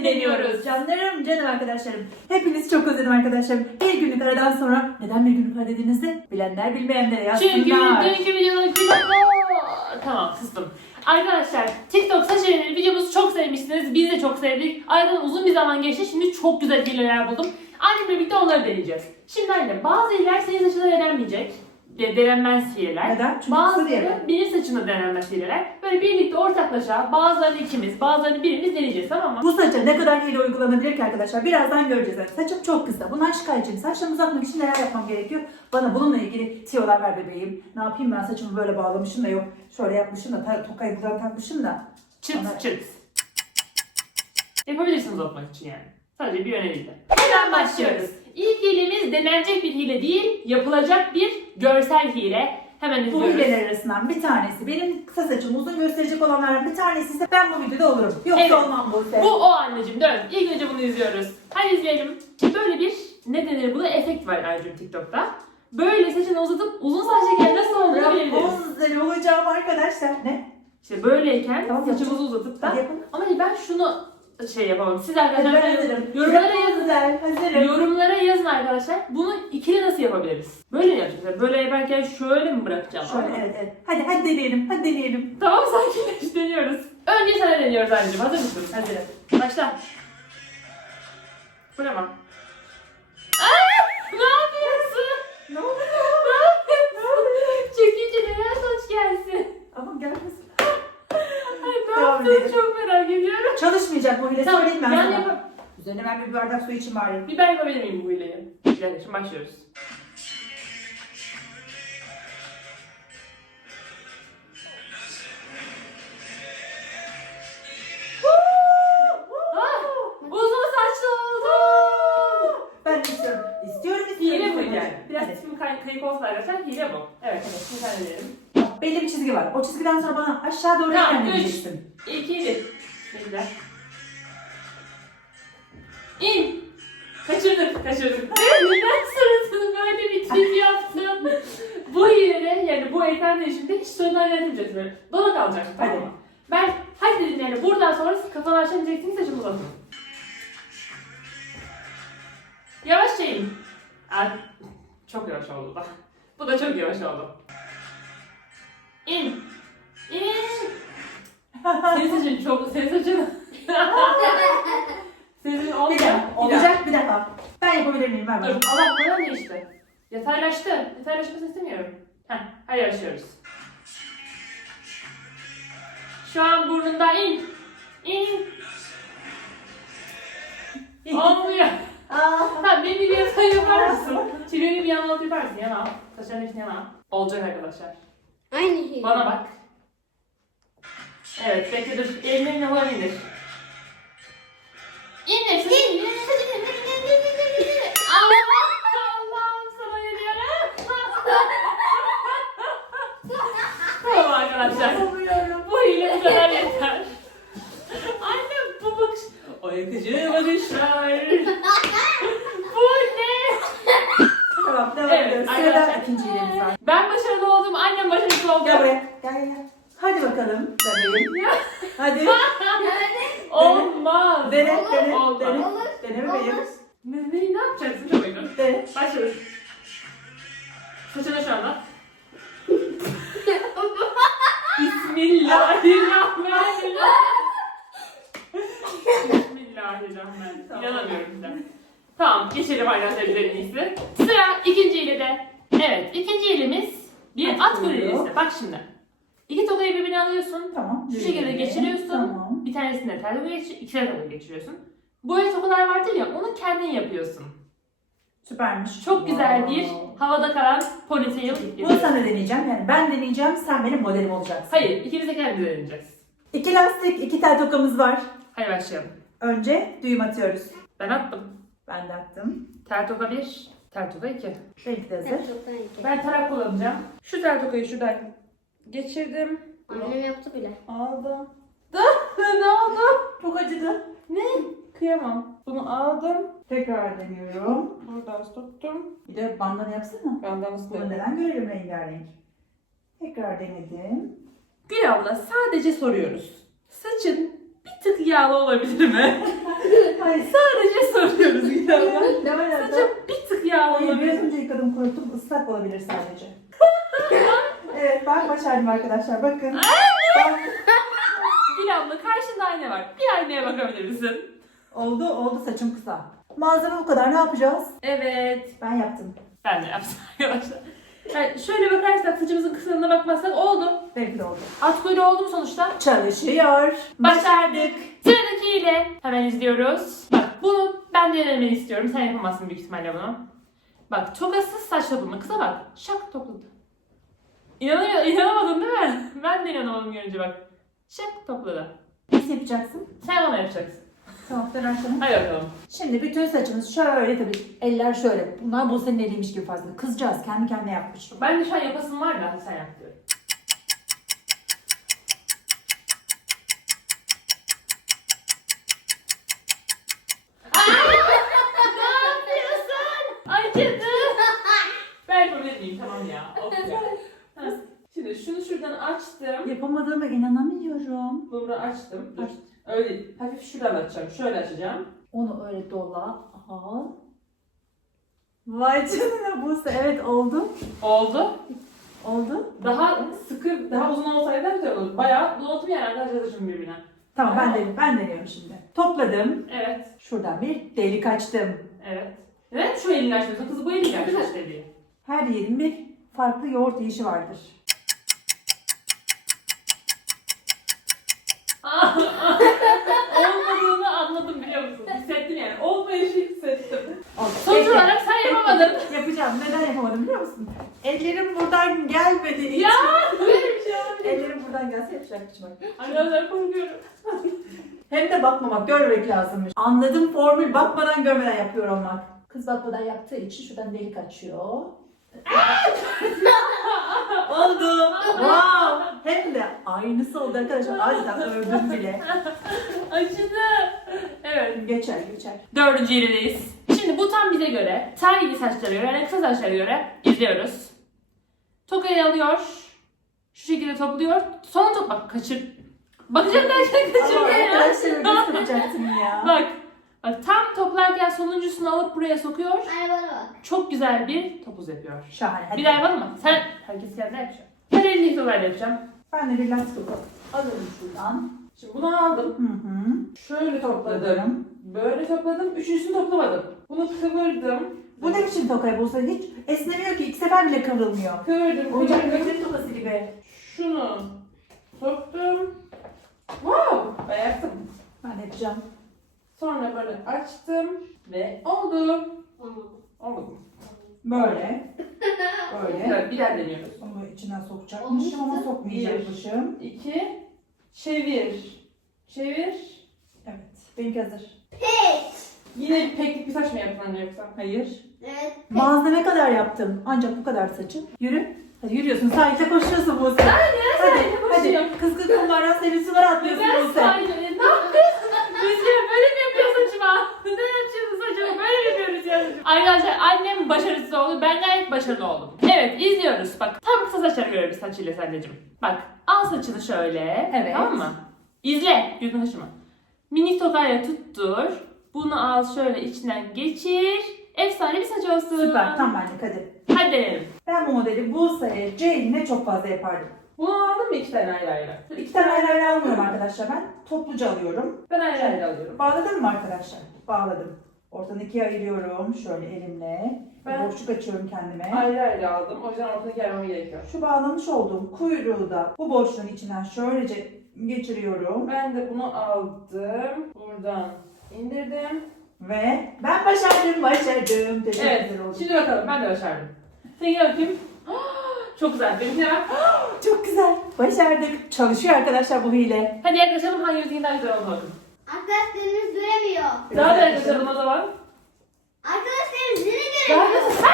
mi deniyoruz? Canlarım, canım arkadaşlarım. Hepiniz çok özledim arkadaşlarım. Bir günlük aradan sonra neden bir günlük ara dediğinizi bilenler bilmeyenler yazsınlar. Çünkü dünkü videonun kilo... Tamam kıstım. Arkadaşlar TikTok saç videomuzu çok sevmişsiniz. Biz de çok sevdik. Aradan uzun bir zaman geçti. Şimdi çok güzel hileler buldum. Annemle birlikte onları deneyeceğiz. Şimdi anne bazı hileler senin saçına denenmeyecek. De, denenmez hileler. Neden? Çünkü kısa diye Bazıları mi? benim saçına denenmez hileler. Böyle birlikte ortaklaşa bazılarını ikimiz, bazılarını birimiz deneyeceğiz tamam mı? Bu saça ne kadar hile uygulanabilir ki arkadaşlar? Birazdan göreceğiz. Yani saçım çok kısa. Bundan şikayetçiyim. Saçlarımı uzatmak için neler yapmam gerekiyor? Bana bununla ilgili tiyolar ver bebeğim. Ne yapayım ben saçımı böyle bağlamışım da yok. Şöyle yapmışım da ta- tokayı buradan takmışım da. Çıt Ama- çıt. Yapabilirsiniz uzatmak için yani. Sadece bir öneriyle. Hemen başlıyoruz. İlk hilemiz denenecek bir hile değil, yapılacak bir görsel hile. Hemen Bu izliyoruz. hileler arasından bir tanesi benim kısa saçımı uzun gösterecek olanlardan bir tanesi ise ben bu videoda olurum. Yoksa Evet. olmam bu Bu o anneciğim dön. İlk önce bunu izliyoruz. Hadi izleyelim. Böyle bir ne denir buna efekt var ayrıca TikTok'ta. Böyle saçını uzatıp uzun saçlıyken nasıl olduğunu bilebiliriz. Rapunzel olacağım arkadaşlar. Ne? İşte böyleyken Tamam, saçımızı uzatıp Hadi da ama ben şunu şey yapamam. Siz arkadaşlar ben hazırım. yorumlara yazın. Hazırım. Yorumlara yazın arkadaşlar. Bunu ikili nasıl yapabiliriz? Böyle mi yapacağız? Böyle yaparken şöyle mi bırakacağım? Şöyle evet evet. Hadi hadi deneyelim. Hadi deneyelim. Tamam sakinleş deniyoruz. Önce sana deniyoruz anneciğim. Hazır mısın? Hazırım. Başla. Bu ne? Aa, ne yapıyorsun? Ne oldu? Ne yapıyorsun? Çekince neden saç gelsin? Ama gelmesin. Ay ne Devam yaptığını edelim. çok merak ediyorum. Çalışmayacak bu hile Tamam, söyleyeyim ben ben sana. yapam- Üzerine ben bir bardak su için bari. Bir ben yapabilir miyim bu hileyi? Dakika şimdi başlıyoruz. Ah, uzun saçlı oldum. Ben de istiyorum. İstiyorum istiyorum. Hile bu istiyorum. yani. Biraz Hadi. ismi kay kayıp olsun arkadaşlar. Hile bu. Evet, evet. Şimdi sen deneyelim. Bak, Belli bir çizgi var. O çizgiden sonra bana aşağı doğru Tamam, yönlendireceksin. İki, Kaçırdık. Neden suratını böyle bir tip yaptın? bu hilede, yani bu ekran değişimde hiç sorun halletmeyeceğiz böyle. Dona kalacak, mı? Ben, hadi dedim yani buradan sonra kafanı aşağı ineceksin, saçımı uzatın. Yavaşça in. Çok yavaş oldu da. Bu da çok yavaş oldu. İn. İn. Senin saçın çok, senin saçın... senin Bir olacak. daha. Olacak bir daha. Ben bana. Dur, Allah buradan değişti. Yataylaştı. Yataylaşmasını istemiyorum. Heh, hadi başlıyoruz. Şu an burnunda in. İn. Olmuyor. Tamam, beni bir yatağa yapar mısın? Çileğini bir yana alıp yaparsın. Yana al. Saçların hepsini yana al. Olacak arkadaşlar. Aynı hile. Bana bak. Evet, bekle dur. Ellerini havaya indir. İndir, siz indir. Allah! Allah'ım sana geliyorum. tamam arkadaşlar. Bu hile bu kadar yeter. Annem bu bakış... O yakıcı bakışlar. bu ne? Tamam devam Evet, ediyoruz. arkadaşlar. Sırada ikinci hilemiz var. Ben başarılı oldum, annem başarısız oldu. Gel buraya. Gel gel gel. Hadi bakalım. Bebeğim. Ya, Hadi. Olmaz. Dene dene Olmaz. dene. Olur. Dene bebeğim. Ne, ne, ne yapacaksın çok uygun. Dene. Başlıyoruz. Saçına şu anda. Bismillahirrahmanirrahim. Bismillahirrahmanirrahim. İnanamıyorum size. Tamam, geçelim en iyisi. Sıra ikinci hilede. Evet, ikinci hilemiz bir At at kuyruğu. hilesi. Bak şimdi. İki tokayı birbirine alıyorsun. Tamam. Şu şekilde geçiriyorsun. Tamam. Bir tanesini tel geç, iki tane geçiriyorsun. Böyle tokalar vardır ya, onu kendin yapıyorsun. Süpermiş. Çok güzel bir havada kalan ponytail. Bunu sana deneyeceğim. Yani ben deneyeceğim. Sen benim modelim olacaksın. Hayır, ikimiz de kendimiz deneyeceğiz. İki lastik, iki tel tokamız var. Hadi başlayalım. Önce düğüm atıyoruz. Ben attım. Ben de attım. Tel toka 1, tel toka 2. Benimki de hazır. Sen çoktan iki. Ben tarak kullanacağım. Şu tel tokayı şuradan geçirdim. Annem yaptı bile. Aldım. ne oldu? Çok acıdı. Ne? Kıyamam. Bunu aldım. Tekrar deniyorum. Buradan tuttum. Bir de bandana yapsana. Nasıl Bunu neden görelim rengarenk? Tekrar denedim. Gül abla sadece soruyoruz. Saçın bir tık yağlı olabilir mi? Ay, Sadece soruyoruz İlayda. ne var Saçım bir tık yağlı Hayır, biraz olabilir. önce yıkadım kuruttum. Islak olabilir sadece. evet ben başardım arkadaşlar. Bakın. Bak, Gül abla karşında ayna var. Bir aynaya bakabilir misin? Oldu oldu saçım kısa. Malzeme bu kadar. Ne yapacağız? Evet. Ben yaptım. Ben de yaptım arkadaşlar. Yani şöyle bakarsak saçımızın kısalığına bakmazsak oldu. Benimki de oldu. At kuyruğu oldu mu sonuçta? Çalışıyor. Başardık. Sıradakiyle hemen izliyoruz. Bak bunu ben de denemeni istiyorum. Sen yapamazsın büyük ihtimalle bunu. Bak tokasız saç toplama. Kısa bak. Şak topladı. İnanamıyor, inanamadın değil mi? Ben de inanamadım görünce bak. Şak topladı. Nasıl yapacaksın? Sen bana yapacaksın. Tamam dön arkanı. Hadi bakalım. Şimdi bütün saçımız şöyle tabii. Eller şöyle. Bunlar bu senin eliymiş gibi fazla. Kızcağız kendi kendine yapmış. Ben de şu an yapasım var da sen yap diyorum. Acıdı. Ben miyim? Tamam ya. Of ya. Ha, Şimdi şunu şuradan açtım. Yapamadığıma inanamıyorum. Bunu açtım. Dur. Aç. Öyle. Hafif şuradan açacağım. Şöyle açacağım. Onu öyle dola. Al. Vay canına Buse. Evet oldu. Oldu. Oldu. Daha sıkı, daha uzun olsaydı daha güzel olurdu. Bayağı donattım yani arkadaşlar şimdi birbirine. Tamam ben de ben deniyorum şimdi. Topladım. Evet. Şuradan bir delik açtım. Evet. Neden şu elini açmıyorsun? Kızı bu elini açmış dedi. Her yerin bir farklı yoğurt yiyişi vardır. Olmadığını anladım biliyor musun? Hissettim yani. Olmayışı hissettim. Oldu. Sonuç Peki. olarak sen yapamadın. Yapacağım. Neden yapamadım biliyor musun? Ellerim buradan gelmedi. hiç. ya böyle bir şey olabilir. Ellerim buradan gelse yapacakmış bak. Arkadaşlar korkuyorum. Hem de bakmamak, görmemek lazımmış. Anladım formül bakmadan görmeden yapıyor olmak. Kız bakmadan yaptığı için şuradan delik açıyor. oldu. wow. Hem de aynısı oldu arkadaşlar. Adeta övdüm bile. Acıdı. Evet. Geçer geçer. Dördüncü yerindeyiz. Bize göre, tergili saçlara göre, yani kısa saçlara göre izliyoruz. Tokayı alıyor. Şu şekilde topluyor. Son top bak kaçır. Bakacak derken Ama kaçırmıyor ya. ya. Bak. Bak tam toplarken sonuncusunu alıp buraya sokuyor. Ay bana bak. Çok güzel bir topuz yapıyor. Şahane. Hadi. Bir yapalım mı? Sen herkes kendine yapacak. Ben elindeki dolayla yapacağım. Ben de bir lastik alırım şuradan. Şimdi bunu aldım. Hı hı. Şöyle topladım. Böyle topladım. Üçüncüsünü toplamadım. Bunu kıvırdım. Bu ne biçim tokay Buse? Hiç esnemiyor ki. İlk sefer bile kıvrılmıyor. Kıvırdım, kıvırdım. bebek tokası gibi. Şunu soktum. Wow! Ben yaptım. Ben yapacağım. Sonra böyle açtım ve oldu. Olmadı mı? Böyle. Böyle. Bir daha deniyoruz. Onu içine sokacakmışım ama sokmayacakmışım. İki, çevir. Çevir. Evet. Benimki hazır. Pet. Yine peklik bir saç mı yaptın anne yoksa? Hayır. Evet. Malzeme kadar yaptım. Ancak bu kadar saçım. Yürü. Hadi yürüyorsun. Sahilde koşuyorsun Buse. Hadi. sahilde Hadi. koşuyorum. Kızgın kumlardan senin sular atlıyorsun Neden Buse. sadece? Ne yapıyorsun? Rüzgar böyle mi yapıyor saçıma? Neden yapıyorsun saçımı? Böyle mi yapıyoruz ya saçımı? Arkadaşlar annem başarısız oldu. Ben gayet başarılı oldum. Saçlara göre bir saç ile anneciğim. Bak al saçını şöyle. Evet. Tamam mı? İzle. Gözün kaşıma. Minik tokayla tuttur. Bunu al şöyle içinden geçir. Efsane bir saç olsun. Süper. Tam benlik hadi. Hadi deneyelim. Ben bu modeli Buse'ye, Ceylin'e çok fazla yapardım. Bunu aldın mı iki tane ayrı ayrı? İki tane ayrı ayrı almıyorum arkadaşlar ben. Topluca alıyorum. Ben ayrı ayrı alıyorum. Bağladım mı arkadaşlar? Bağladım. Ortadan ikiye ayırıyorum şöyle elimle. Ben- Boşluk açıyorum kendime. Ayrı ayrı aldım. O yüzden ortadaki ayrılmam gerekiyor. Şu bağlamış olduğum kuyruğu da bu boşluğun içinden şöylece geçiriyorum. Ben de bunu aldım. Buradan indirdim. Ve ben başardım, başardım. Teşekkür Evet. ederim. Şimdi bakalım. Ben de başardım. Sen gel bakayım. Çok güzel. Benimkine bak. Çok güzel. Başardık. Çalışıyor arkadaşlar bu hile. Hadi yaklaşalım. Hangimizin daha güzel olduğunu bakalım. Arkadaşlarımız göremiyor. Daha da yaklaşalım o zaman. Arkadaşlarımız yine Daha göremiyor. da...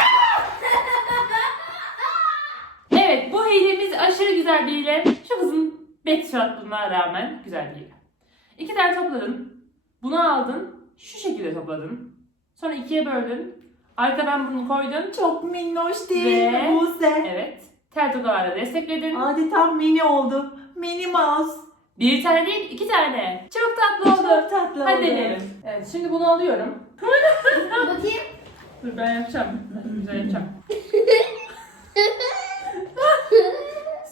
Evet. Bu hilemiz aşırı güzel bir hile. Şu kızın bet şartlığına rağmen güzel bir hile. İki tane topladın. Bunu aldın. Şu şekilde topladın. Sonra ikiye böldün. Arkadan bunu koydun. Çok minnoş değil Ve- mi Buse? Evet. Tel tokalarla destekledin. Adeta mini oldu. Mini mouse. Bir tane değil, iki tane. Çok tatlı oldu. Çok tatlı Hadi oldu. deneyelim. Evet şimdi bunu alıyorum. Bakayım. Dur ben yapacağım. Güzel yapacağım.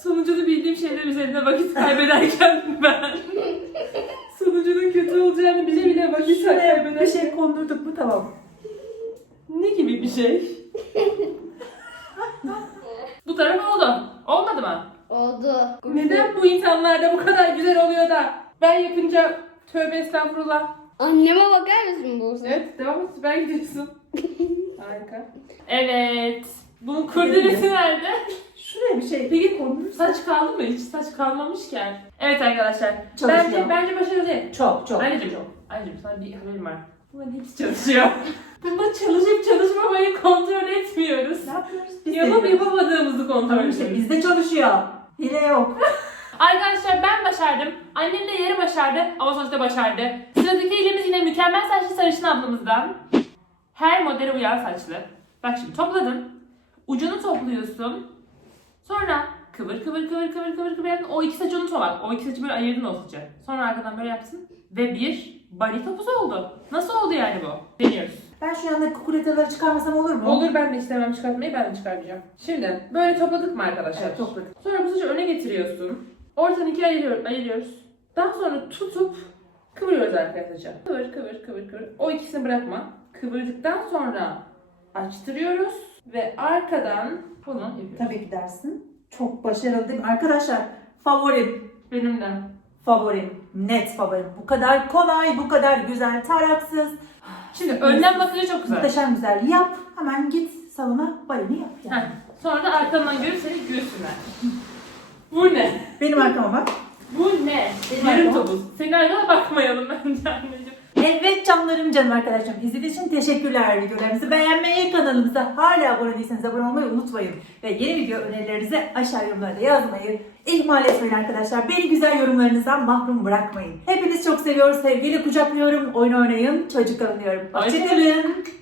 Sonucunu bildiğim şeyler üzerinde vakit kaybederken ben sonucunun kötü olacağını bile bile vakit Şuraya bir kaybederken şey kondurduk mu tamam. ne gibi bir şey? bu taraf oldu. Olmadı mı? Oldu. Neden bu insanlarda bu kadar güzel oluyor da ben yapınca tövbe estağfurullah. Anneme bakar mısın Buse? Evet devam et süper gidiyorsun. Harika. Evet. Bunun kurdelesi nerede? Şuraya bir şey peki kondurursak. Saç kaldı mı? Hiç saç kalmamışken. Evet arkadaşlar. Çalışıyor. Bence, bence başarılı değil. Çok çok. Anneciğim sana bir haberim var. Bunların hepsi çalışıyor. Bunda çalışıp çalışmamayı kontrol etmiyoruz. Ne yapıyoruz? Biz Yapıp de yapamadığımızı kontrol Tamam ediyoruz. işte bizde çalışıyor. Hile yok. Arkadaşlar ben başardım. Annem de yarı başardı ama sonuçta başardı. Sıradaki elimiz yine mükemmel saçlı sarışın ablamızdan. Her modele uyan saçlı. Bak şimdi topladın. Ucunu topluyorsun. Sonra kıvır kıvır kıvır kıvır kıvır kıvır yaptın. O iki saçı unutma bak. O iki saçı böyle ayırdın o saçı. Sonra arkadan böyle yapsın. Ve bir bari topuzu oldu. Nasıl oldu yani bu? Deniyoruz. Ben şu yandaki kukuletaları çıkarmasam olur mu? Olur ben de istemem çıkartmayı ben de çıkarmayacağım. Şimdi böyle topladık mı arkadaşlar? Evet topladık. Sonra bu saçı öne getiriyorsun. Ortadan ikiye ayırıyor, ayırıyoruz. Daha sonra tutup kıvırıyoruz arkaya saçı. Kıvır kıvır kıvır kıvır. O ikisini bırakma. Kıvırdıktan sonra açtırıyoruz ve arkadan bunu yapıyoruz. Tabii ki dersin. Çok başarılı değil mi? Arkadaşlar favorim. Benimden. Favorim. Net favorim. Bu kadar kolay, bu kadar güzel, taraksız. Şimdi önden bakınca çok güzel. Muhteşem güzel. Yap. Hemen git salona balini yap. Yani. Heh. Sonra da arkandan görüp seni görsünler. Bu ne? Benim arkama bak. Bu ne? Benim Yarım arkama. topuz. Senin arkana bakmayalım bence anneciğim. Evet canlarım canım arkadaşlarım. İzlediğiniz için teşekkürler. Videolarımızı beğenmeyi, kanalımıza hala abone değilseniz abone olmayı unutmayın. Ve yeni video önerilerinizi aşağı yorumlarda yazmayı ihmal etmeyin arkadaşlar. Beni güzel yorumlarınızdan mahrum bırakmayın. Hepiniz çok seviyoruz. Sevgiyle kucaklıyorum. Oyun oynayın. Çocuk alın diyorum. Hoşçakalın. Hoşçakalın.